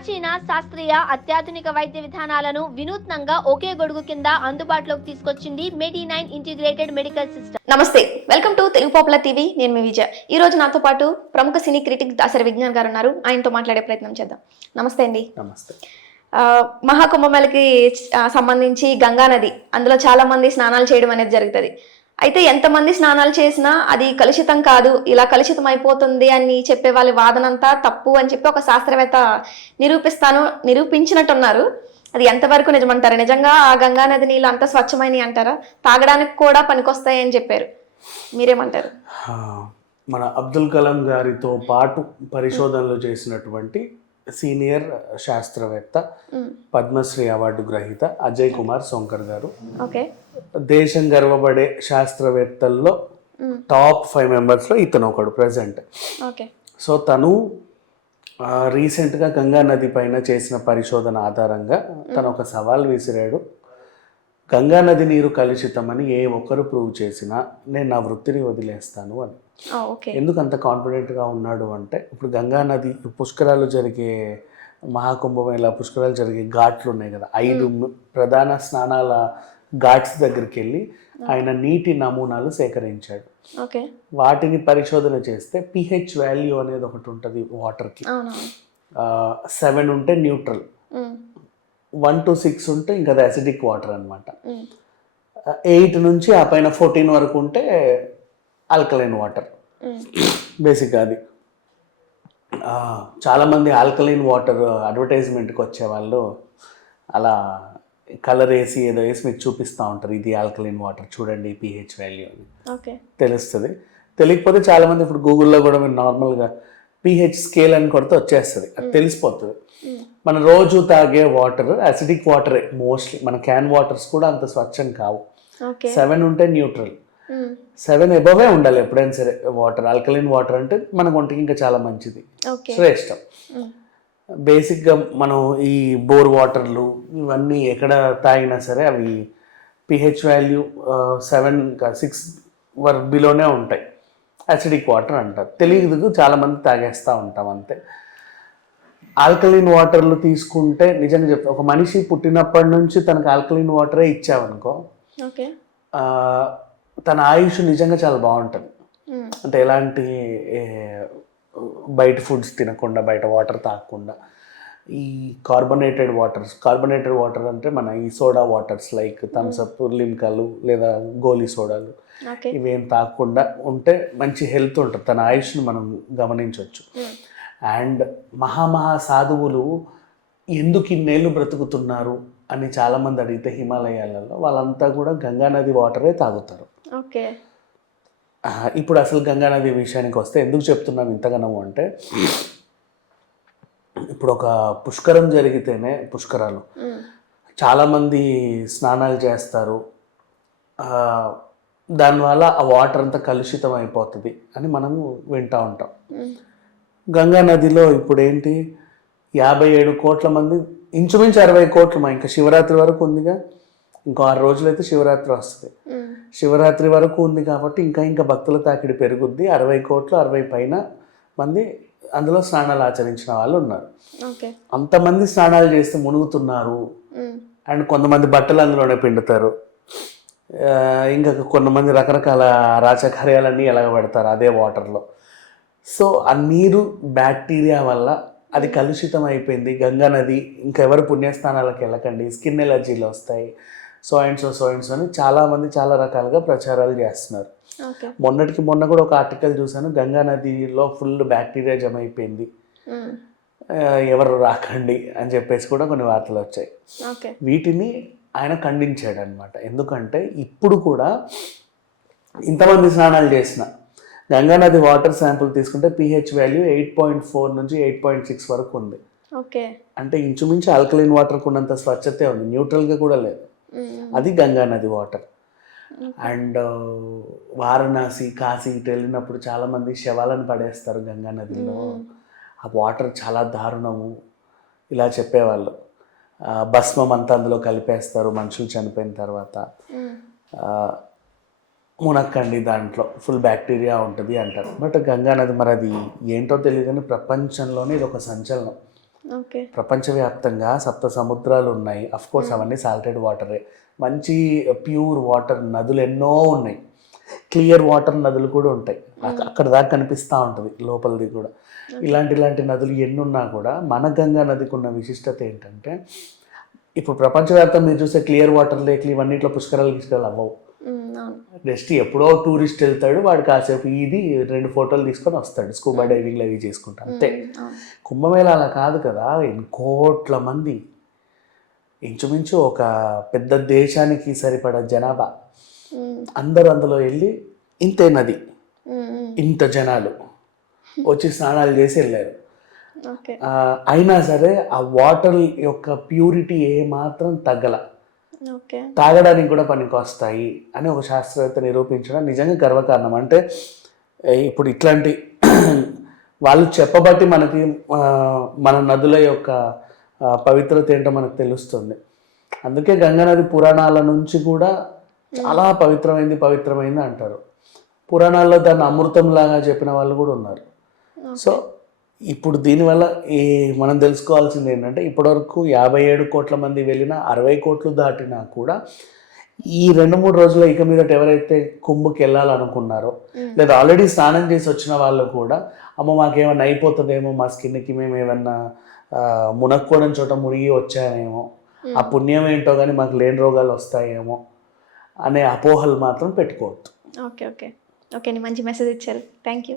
ప్రాచీన శాస్త్రీయ అత్యాధునిక వైద్య విధానాలను వినూత్నంగా ఒకే గొడుగు కింద అందుబాటులోకి తీసుకొచ్చింది medi nine integrated medical system నమస్తే welcome to Telugu popular TV నేను మీ విజయ్. ఈ రోజు నాతో పాటు ప్రముఖ సినీ క్రిటిక్ దాసరి విజ్ఞాన్ గారు ఉన్నారు. ఆయనతో మాట్లాడే ప్రయత్నం చేద్దాం. నమస్తే అండి. నమస్తే. ఆ, మహాకుంభమేళకి సంబంధించి గంగా నది అందులో చాలా మంది స్నానాలు చేయడం అనేది జరుగుతుంది. అయితే ఎంతమంది స్నానాలు చేసినా అది కలుషితం కాదు ఇలా కలుషితం అయిపోతుంది అని చెప్పే వాళ్ళ వాదనంతా తప్పు అని చెప్పి ఒక శాస్త్రవేత్త నిరూపిస్తాను నిరూపించినట్టున్నారు. అది ఎంతవరకు నిజమంటారు? నిజంగా ఆ గంగా నది నీళ్ళు అంత స్వచ్ఛమైనవి అంటారా? తాగడానికి కూడా పనికొస్తాయని చెప్పారు. మీరేమంటారు? మన అబ్దుల్ కలాం గారితో పాటు పరిశోధనలు చేసినటువంటి సీనియర్ శాస్త్రవేత్త పద్మశ్రీ అవార్డు గ్రహీత అజయ్ కుమార్ సోంకర్ గారు. ఓకే. దేశం గర్వపడే శాస్త్రవేత్తల్లో టాప్ ఫైవ్ మెంబర్స్లో ఇతను ఒకడు ప్రజెంట్. సో తను రీసెంట్గా గంగా నది పైన చేసిన పరిశోధన ఆధారంగా తను ఒక సవాల్ విసిరాడు. గంగా నది నీరు కలుషితమని ఏ ఒక్కరు ప్రూవ్ చేసినా నేను నా వృత్తిని వదిలేస్తాను అని. ఎందుకు అంత కాన్ఫిడెంట్గా ఉన్నాడు అంటే ఇప్పుడు గంగా నది పుష్కరాలు జరిగే మహాకుంభమేళ పుష్కరాలు జరిగే ఘాట్లు ఉన్నాయి కదా ఐదు ప్రధాన స్నానాల ఘాట్స్ దగ్గరికి వెళ్ళి ఆయన నీటి నమూనాలు సేకరించాడు. ఓకే. వాటిని పరిశోధన చేస్తే పిహెచ్ వాల్యూ అనేది ఒకటి ఉంటుంది వాటర్కి సెవెన్ ఉంటే న్యూట్రల్ వన్ టు సిక్స్ ఉంటే ఇంకా అది అసిడిక్ వాటర్ అనమాట ఎయిట్ నుంచి ఆ పైన ఫోర్టీన్ వరకు ఉంటే ఆల్కలైన్ వాటర్. బేసిక్గా అది. చాలామంది ఆల్కలైన్ వాటర్ అడ్వర్టైజ్మెంట్కి వచ్చేవాళ్ళు అలా కలర్ వేసి ఏదో వేసి మీకు చూపిస్తూ ఉంటారు ఇది ఆల్కలైన్ వాటర్ చూడండి పిహెచ్ వాల్యూ అని. ఓకే. తెలుస్తుంది. తెలియకపోతే చాలామంది ఇప్పుడు గూగుల్లో కూడా మీరు నార్మల్గా పిహెచ్ స్కేల్ అని కొడితే వచ్చేస్తుంది. అది తెలిసిపోతుంది. మన రోజు తాగే వాటర్ అసిడిక్ వాటరే మోస్ట్లీ మన క్యాన్ వాటర్స్ కూడా అంత స్వచ్ఛం కావు. సెవెన్ ఉంటే న్యూట్రల్ సెవెన్ ఎబవే ఉండాలి ఎప్పుడైనా సరే. వాటర్ ఆల్కలైన్ వాటర్ అంటే మన ఒంటికి ఇంకా చాలా మంచిది. శ్రేష్టం. బేసిక్గా మనం ఈ బోర్ వాటర్లు ఇవన్నీ ఎక్కడ తాగినా సరే అవి pH value seven six or బిలోనే ఉంటాయి. అసిడిక్ వాటర్ అంటారు. తెలియదు చాలామంది తాగేస్తూ ఉంటాం అంతే. ఆల్కలీన్ వాటర్లు తీసుకుంటే నిజంగా చెప్తా ఒక మనిషి పుట్టినప్పటి నుంచి తనకు ఆల్కలీన్ వాటరే ఆ, తన ఆయుష్ నిజంగా చాలా బాగుంటుంది. అంటే ఎలాంటి బయట ఫుడ్స్ తినకుండా బయట వాటర్ తాగకుండా ఈ కార్బొనేటెడ్ వాటర్స్ కార్బొనేటెడ్ వాటర్ అంటే మన ఈ soda waters like Thums Up లిమ్కాలు లేదా గోలీ సోడాలు ఇవేం తాగకుండా ఉంటే మంచి హెల్త్ ఉంటుంది తన ఆయుష్ని మనం గమనించవచ్చు అండ్ మహామహా సాధువులు ఎందుకు ఇన్నేళ్ళు బ్రతుకుతున్నారు అని చాలామంది అడిగితే హిమాలయాలలో వాళ్ళంతా కూడా గంగా నది వాటరే తాగుతారు. ఓకే. ఇప్పుడు అసలు గంగా నది విషయానికి వస్తే ఎందుకు చెప్తున్నాం ఇంతగానము అంటే ఇప్పుడు ఒక పుష్కరం జరిగితేనే పుష్కరాలు. చాలామంది స్నానాలు చేస్తారు. దానివల్ల ఆ వాటర్ అంతా కలుషితం అయిపోతుంది అని మనము వింటూ ఉంటాం. మ్, గంగా నదిలో ఇప్పుడు ఏంటి యాభై ఏడు కోట్ల మంది ఇంచుమించు అరవై కోట్లు మా ఇంకా శివరాత్రి వరకు ఉందిగా. ఇంకో ఆరు రోజులైతే శివరాత్రి వస్తుంది. శివరాత్రి వరకు ఉంది కాబట్టి ఇంకా ఇంకా భక్తుల తాకిడి పెరుగుద్ది. అరవై కోట్లు అరవై పైన మంది అందులో స్నానాలు ఆచరించిన వాళ్ళు ఉన్నారు. అంతమంది స్నానాలు చేస్తే మునుగుతున్నారు. అండ్ కొంతమంది బట్టలు అందులోనే పిండుతారు. ఇంకా కొంతమంది రకరకాల రాచకార్యాలన్నీ ఎలాగ పెడతారు అదే వాటర్లో. సో ఆ నీరు బ్యాక్టీరియా వల్ల అది కలుషితం అయిపోయింది. గంగా నది ఇంకెవరు పుణ్యస్థానాలకు వెళ్ళకండి. స్కిన్ ఎలర్జీలు వస్తాయి. So and so so and so అని చాలామంది చాలా రకాలుగా ప్రచారాలు చేస్తున్నారు. మొన్నటికి మొన్న కూడా ఒక ఆర్టికల్ చూశాను. గంగా నదిలో ఫుల్ బ్యాక్టీరియా జమ అయిపోయింది. ఎవరు రాకండి అని చెప్పేసి కూడా కొన్ని వార్తలు వచ్చాయి. ఓకే. వీటిని ఆయన ఖండించాడు అనమాట ఎందుకంటే ఇప్పుడు కూడా ఇంతమంది స్నానాలు చేసిన గంగానది వాటర్ శాంపుల్ తీసుకుంటే pH value eight point four నుంచి ఎయిట్ పాయింట్ సిక్స్ వరకు ఉంది. ఓకే. అంటే ఇంచుమించు ఆల్కలైన్ వాటర్కి ఉన్నంత స్వచ్ఛతే ఉంది. న్యూట్రల్గా కూడా లేదు. అది గంగా నది వాటర్ అండ్ వారణాసి కాశీ ఇటు వెళ్ళినప్పుడు చాలామంది శవాలను పడేస్తారు గంగా నదిలో ఆ వాటర్ చాలా దారుణము. ఇలా చెప్పేవాళ్ళు. భస్మం అంతా అందులో కలిపేస్తారు మనుషులు చనిపోయిన తర్వాత. మునక్కండి దాంట్లో. ఫుల్ బ్యాక్టీరియా ఉంటుంది అంటారు. బట్ గంగా నది మరి అది ఏంటో తెలియదు కానీ ప్రపంచంలోనే ఇది ఒక సంచలనం. ఓకే. ప్రపంచవ్యాప్తంగా సప్త సముద్రాలు ఉన్నాయి అఫ్ కోర్స్ అవన్నీ సాల్టెడ్ వాటరే మంచి ప్యూర్ వాటర్ నదులు ఎన్నో ఉన్నాయి. క్లియర్ వాటర్ నదులు కూడా ఉంటాయి. అక్క- అక్కడ దాకా కనిపిస్తూ ఉంటుంది లోపలిది కూడా. ఇలాంటి ఇలాంటి నదులు ఎన్ని ఉన్నా కూడా మన గంగా నదికి ఉన్న విశిష్టత ఏంటంటే ఇప్పుడు ప్రపంచవ్యాప్తంగా మీరు చూస్తే క్లియర్ వాటర్ లేక్లు ఇవన్నిట్లో పుష్కరాలు గిష్కరాలు అవ్వవు. జస్ట్ ఎప్పుడో టూరిస్ట్ వెళ్తాడు వాడు కాసేపు ఇది రెండు ఫోటోలు తీసుకొని వస్తాడు స్కూబా డైవింగ్లు అవి చేసుకుంటా అంతే. కుంభమేళ అలా కాదు కదా కోట్ల మంది. ఇంచుమించు ఒక పెద్ద దేశానికి సరిపడా జనాభా. అందరూ అందులో వెళ్ళి ఇంతే నది ఇంత జనాలు. వచ్చి స్నానాలు చేసి వెళ్ళారు. అయినా సరే ఆ వాటర్ యొక్క ప్యూరిటీ ఏ మాత్రం తగ్గల. తాగడానికి కూడా పనికొస్తాయి అని ఒక శాస్త్రవేత్త నిరూపించడం నిజంగా గర్వకారణం. అంటే ఇప్పుడు ఇట్లాంటి వాళ్ళు చెప్పబట్టి మనకి మన నదుల యొక్క పవిత్రత ఏంటో మనకు తెలుస్తుంది. అందుకే గంగా నది పురాణాల నుంచి కూడా చాలా పవిత్రమైంది పవిత్రమైంది అంటారు. పురాణాల్లో దాన్ని అమృతంలాగా చెప్పిన వాళ్ళు కూడా ఉన్నారు. సో ఇప్పుడు దీనివల్ల ఈ మనం తెలుసుకోవాల్సింది ఏంటంటే ఇప్పటివరకు యాభై ఏడు కోట్ల మంది వెళ్ళినా అరవై కోట్లు దాటినా కూడా ఈ రెండు మూడు రోజుల ఇక మీదట ఎవరైతే కుంభకి వెళ్ళాలనుకున్నారో లేదా ఆల్రెడీ స్నానం చేసి వచ్చిన వాళ్ళు కూడా అమ్మ మాకేమైనా అయిపోతుందేమో మా స్కిన్కి మేము ఏమన్నా మునక్కోవడం చోట మునిగి వచ్చాయేమో ఆ పుణ్యం ఏంటో కానీ మాకు లేని రోగాలు వస్తాయేమో అనే అపోహలు మాత్రం పెట్టుకోవద్దు. Okay okay. ఓకే మంచి మెసేజ్ ఇచ్చారు. Thank you